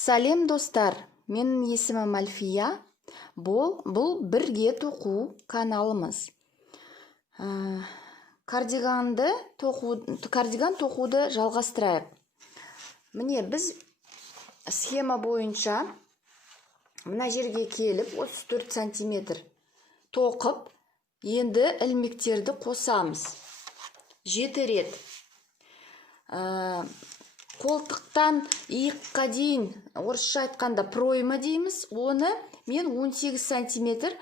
Сәлем достар, менің есімім Альфия. Бұл бірге тоқу каналымыз. Кардиган тоқуды жалғастырайық. Міне біз схема бойынша мына жерге келіп 34 сантиметр тоқып, енді ілмектерді қосамыз. 7 рет. Қолтықтан иыққа дейін, орысша айтқанда пройма дейміз, оны мен 18 сантиметр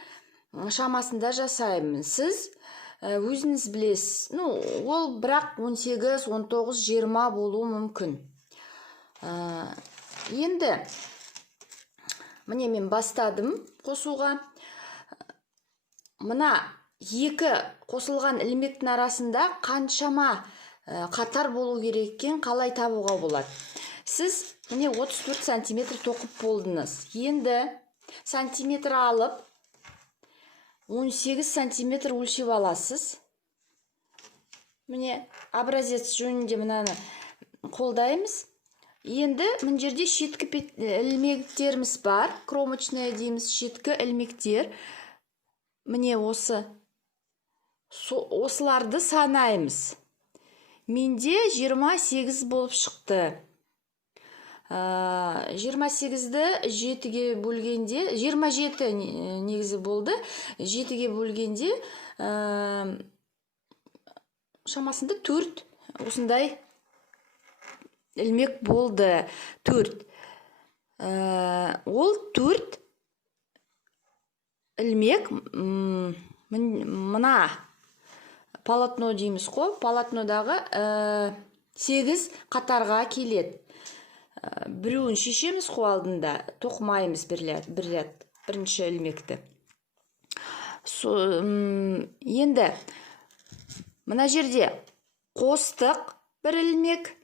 шамасында жасаймын. Сіз өзіңіз білесіз. Ол бірақ 18, 19, 20 болуы мүмкін. Енді міне мен бастадым қосуға. Мына екі қосылған ілмектің арасында қаншама қатар болу кереккен қалай табуға болады. Сіз міне 34 сантиметр тоқып болдыңыз. Енді сантиметр алып 18 сантиметр өлшеп аласыз. Міне образец жөнінде мынаны қолдаймыз. Енді мына жерде шеткі ілмектеріміз бар. Кромочная дейміз, шеткі ілмектер. Міне осыларды санаймыз. Менде 28 болып шықты. 28-ді 7-ге бөлгенде, 27 негізі болды. 7-ге бөлгенде шамасында 4 осындай ілмек болды. 4. Ол 4 ілмек мына полотно дейміз қой, полотнодағы 8 қатарға келеді. Біреуін шешеміз қой алдында, тоқымаймыз бір ряд, бірінші ілмекті. Енді мына жерде қостық бір ілмек,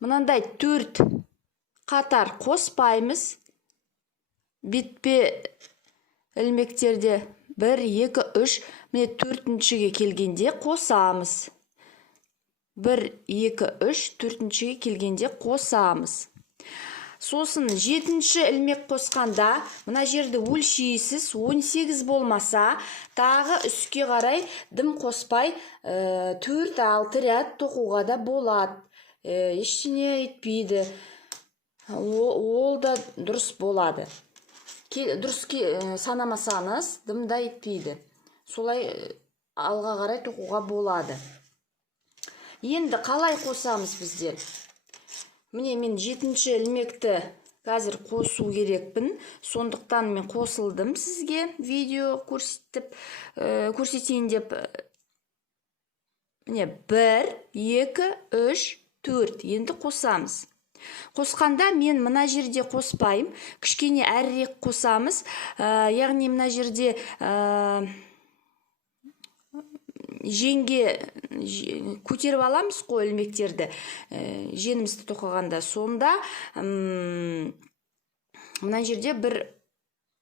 мынандай 4 қатар қоспаймыз. Бетпе ілмектерде 1, 2, 3, міне 4-шіге келгенде қосамыз. 1, 2, 3, 4-шіге келгенде қосамыз. Сосын 7-ші ілмек қосқанда, мына жерді өлшейсіз, 18 болмаса, тағы үске қарай дым қоспай 4-6 ряд тоқуға да болады. Ештеңе етпейді. Ол да дұрыс болады. Дұрыс санамасаңыз, дымда етпейді. Солай алға қарай тоқуға болады. Енді қалай қосамыз біздер? Міне мен 7-ші ілмекті қазір қосу керекпін. Сондықтан мен қосылдым сізге видео көрсетейін деп. Міне 1, 2, 3, 4. Енді қосамыз. Қосқанда мен мына жерде қоспайым. Кішкене әрірек қосамыз. Яғни мына жерде жеңге көтеріп аламыз қой ілмектерді. Женімізді тоқығанда. Сонда мына жерде бір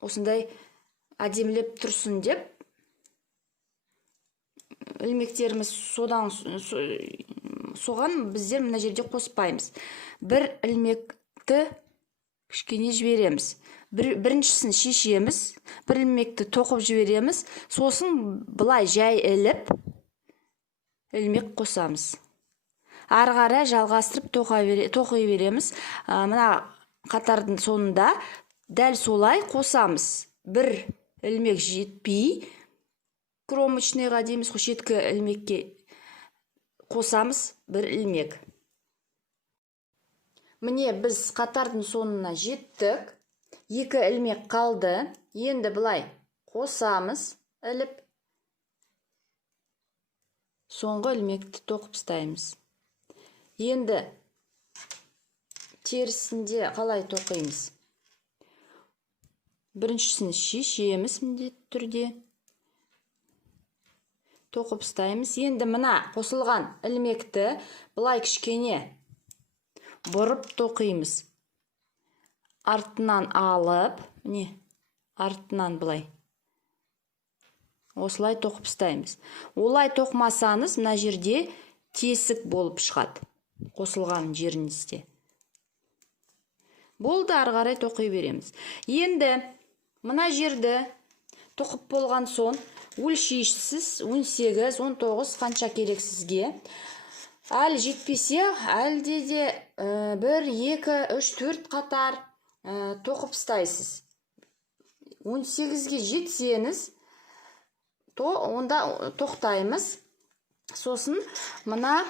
осындай әдемілеп тұрсын деп ілмектеріміз соған біздер мына жерде қоспаймыз. Бір ілмекті кішкене жібереміз. Біріншісін шешеміз, бір ілмекті тоқып жібереміз. Сосын бұлай жай іліп ілмек қосамыз. Ары қарай жалғастырып тоқи береміз. Мына қатардың соңында дәл солай қосамыз. Бір ілмек жетпей, кромочныйға дейміз, шеткі ілмекке қосамыз бір ілмек. Міне біз қатардың соңына жеттік. 2 ілмек қалды. Енді бұлай қосамыз, іліп, соңғы ілмекті тоқып тастаймыз. Енді терісінде қалай тоқимыз? Біріншісін шешеміз міндетті түрде. Тоқып тастаймыз. Енді мына қосылған ілмекті бұлай кішкене бұрып тоқимыз. Артынан алып, міне, артынан бұлай. Осылай тоқып тастаймыз. Олай тоқмасаңыз, мына жерде тесік болып шығады. Қосылған жеріңізде. Болды, ары қарай тоқи береміз. Енді мына жерді тоқып болған соң өлшейсіз 18-19 қанша керек сізге. Әлі жетпесе, әлде де 1, 2, 3, 4 қатар тоқып ұстайсыз. 18-ге жетсеңіз, онда тоқтаймыз. Сосын мына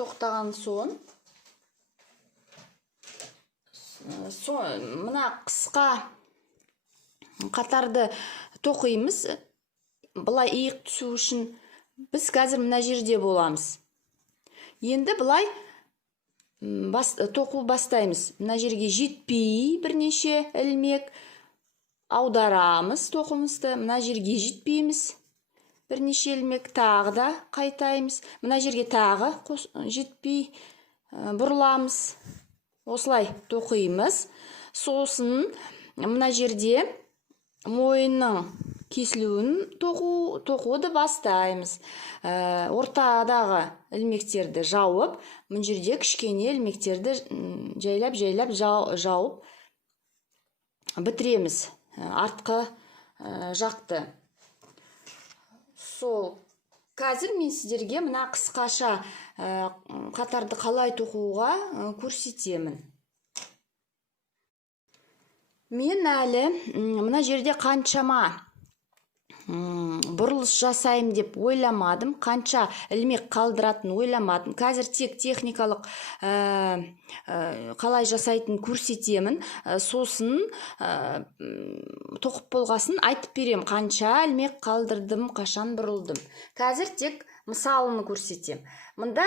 тоқтаған соң мына қысқа қатарды тоқимыз. Бұлай иық түсу үшін біз қазір мына жерде боламыз. Енді бұлай тоқу бастаймыз. Мына жерге жетпей бірнеше ілмек аударамыз тоқымызды. Мына жерге жетпейміз. Бірнеше ілмек тағы да қайтаймыз. Мына жерге тағы жетпей бұрыламыз. Осылай тоқимыз. Сосын мына жерде мойынның кесілуін тоқуды бастаймыз. Ортадағы ілмектерді жауып, мына жерде кішкене ілмектерді жайлап жауып бітіреміз. Артқы жақты. Қазір мен сіздерге мына қысқаша қатарды қалай тоқуға көрсетемін. Мен әлі мына жерде қаншама бұрылыс жасайым деп ойламадым. Қанша ілмек қалдыратын ойламадым. Қазір тек техникалық қалай жасайтын көрсетемін. Сосын тоқып болғасын айтып берем. Қанша ілмек қалдырдым, қашан бұрылдым. Қазір тек мысалын көрсетем. Мұнда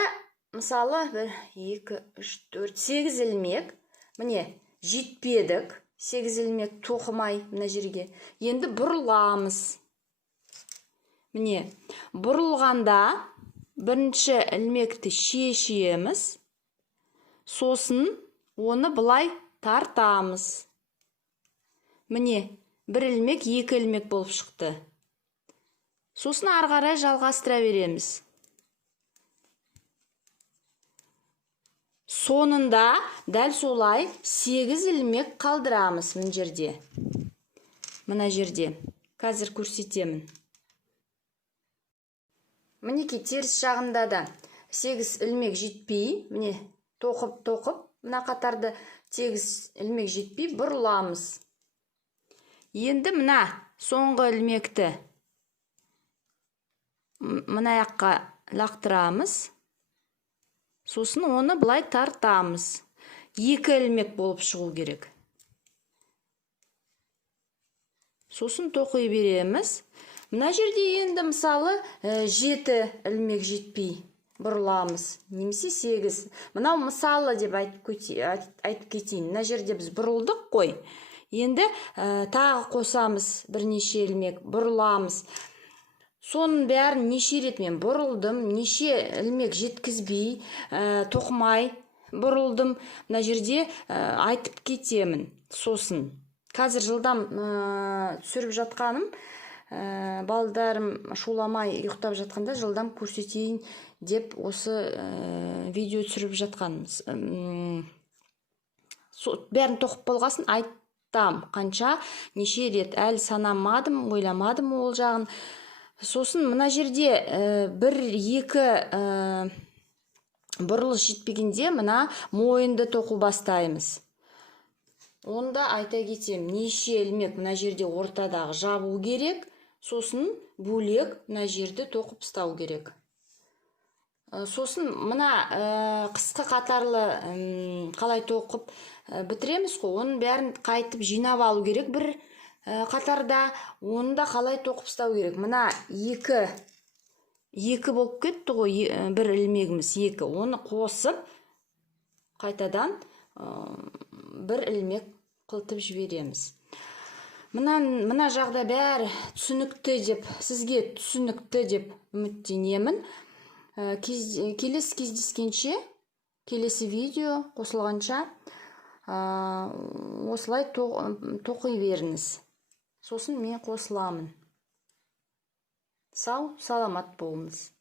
мысалы 1, 2, 3, 4, 8 ілмек. Міне жетпедік. 8 ілмек тоқымай мына жерге. Енді бұрыламыз. Міне, бұрылғанда бірінші ілмекті шешеміз. Сосын оны бұлай тартамыз. Міне, бір ілмек, 2 ілмек болып шықты. Сосын ары қарай жалғастыра береміз. Сонында дәл солай 8 ілмек қалдырамыз мына жерде. Мына жерде. Қазір көрсетемін. Мінеки теріс жағында да 8 ілмек жетпей, міне тоқып, мына қатарды 8 ілмек жетпей бұрыламыз. Енді мына соңғы ілмекті мына жаққа лақтырамыз. Сосын оны бұлай тартамыз. 2 ілмек болып шығу керек. Сосын тоқи береміз. Мына жерде енді мысалы 7 ілмек жетпей бұрыламыз. Немесе 8. Мынау мысалы деп айтып кетейін. Мына жерде біз бұрылдық қой. Енді тағы қосамыз бірнеше ілмек, бұрыламыз. Соның бәрін неше рет мен бұрылдым, неше ілмек жеткізбей, тоқымай бұрылдым. Мына жерде айтып кетемін. Сосын қазір жылдам түсіріп жатқаным, балдарым шуламай ұйықтап жатқанда жылдам көрсетейін деп осы видео түсіріп жатқаным. Бәрін тоқып болғасын айттам, қанша неше рет әлі санамадым, ойламадым ол жағын. Сосын мына жерде 1-2 бұрылыс жетпегенде мына мойынды тоқу бастаймыз. Онда айта кетем, неше ілмек мына жерде ортадағы жабу керек. Сосын бөлек мына жерді тоқып ұстау керек. Сосын мына қысқы қатарлы қалай тоқып бітіреміз қой, оның бәрін қайтып жинап алу керек бір қатарда. Оны да қалай тоқып ұстау керек. Мына 2 болып кетті ғой, бір ілмегіміз 2. Оны қосып қайтадан бір ілмек қылтып жібереміз. Мына жағда бәрі түсінікті деп, сізге түсінікті деп үміттенемін. Келесі кездескенше, келесі видео қосылғанша осылай тоқи беріңіз. Сосын мен қосыламын. Сау, саламат болыңыз.